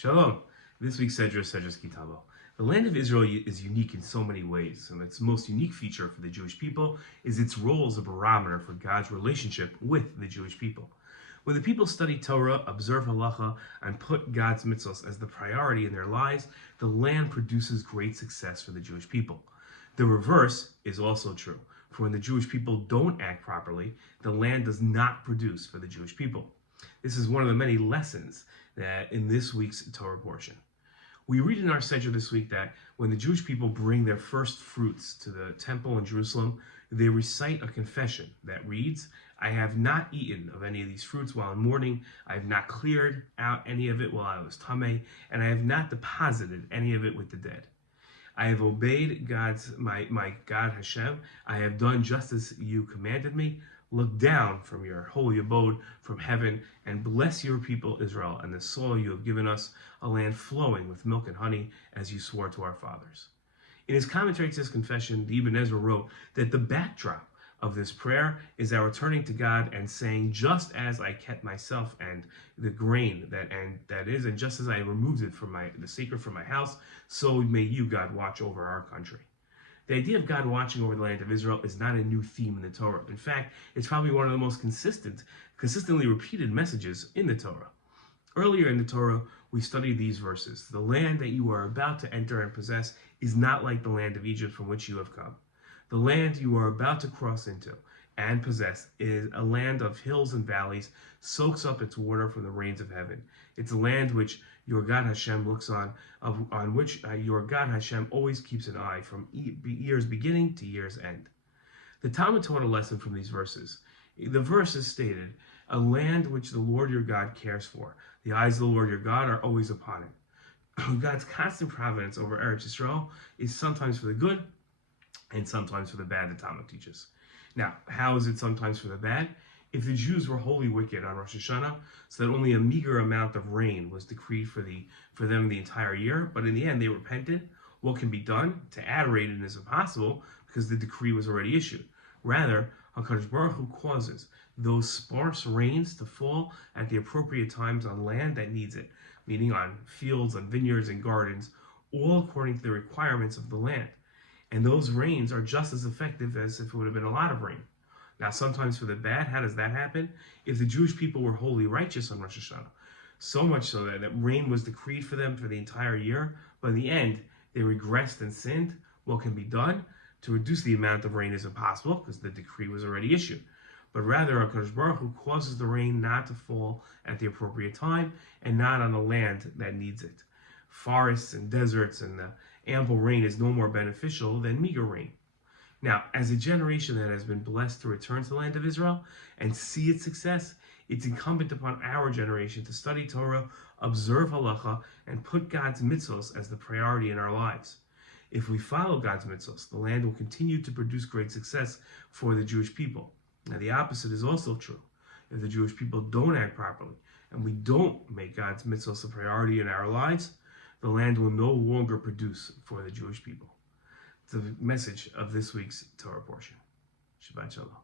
Shalom. This week's Sedra is TAVOH. The land of Israel is unique in so many ways, and its most unique feature for the Jewish people is its role as a barometer for God's relationship with the Jewish people. When the people study Torah, observe halacha, and put God's mitzvos as the priority in their lives, the land produces great success for the Jewish people. The reverse is also true, for when the Jewish people don't act properly, the land does not produce for the Jewish people. This is one of the many lessons that in this week's Torah portion. We read in our Sedra this week that when the Jewish people bring their first fruits to the temple in Jerusalem, they recite a confession that reads, "I have not eaten of any of these fruits while in mourning, I have not cleared out any of it while I was tameh, and I have not deposited any of it with the dead. I have obeyed my God Hashem, I have done just as you commanded me. Look down from your holy abode from heaven and bless your people Israel and the soil you have given us, a land flowing with milk and honey, as you swore to our fathers." In his commentary to this confession, the Ibn Ezra wrote that the backdrop of this prayer is our turning to God and saying, just as I kept myself and the grain and just as I removed it from the sacred from my house, so may you, God, watch over our country. The idea of God watching over the land of Israel is not a new theme in the Torah. In fact, it's probably one of the most consistently repeated messages in the Torah. Earlier in the Torah, we studied these verses. The land that you are about to enter and possess is not like the land of Egypt from which you have come. The land you are about to cross into and possess is a land of hills and valleys, soaks up its water from the rains of heaven. It's a land which your God Hashem looks on which your God Hashem always keeps an eye from year's beginning to year's end. The Talmud taught a lesson from these verses. The verses stated, a land which the Lord your God cares for. The eyes of the Lord your God are always upon it. God's constant providence over Eretz Yisrael is sometimes for the good and sometimes for the bad, the Talmud teaches. Now, how is it sometimes for the bad? If the Jews were wholly wicked on Rosh Hashanah, so that only a meager amount of rain was decreed for them the entire year, but in the end they repented, what can be done? To add rain is impossible because the decree was already issued. Rather, HaKadosh Baruch Hu causes those sparse rains to fall at the appropriate times on land that needs it, meaning on fields, on vineyards, and gardens, all according to the requirements of the land. And those rains are just as effective as if it would have been a lot of rain. Now, sometimes for the bad, how does that happen? If the Jewish people were wholly righteous on Rosh Hashanah, so much so that rain was decreed for them for the entire year, but in the end, they regressed and sinned, what can be done? To reduce the amount of rain is impossible because the decree was already issued. But rather, HaKadosh Baruch Hu causes the rain not to fall at the appropriate time and not on the land that needs it. Forests and deserts and ample rain is no more beneficial than meager rain. Now, as a generation that has been blessed to return to the land of Israel and see its success, it's incumbent upon our generation to study Torah, observe halacha, and put God's mitzvos as the priority in our lives. If we follow God's mitzvos, the land will continue to produce great success for the Jewish people. Now, the opposite is also true. If the Jewish people don't act properly and we don't make God's mitzvos a priority in our lives, the land will no longer produce for the Jewish people. It's the message of this week's Torah portion. Shabbat Shalom.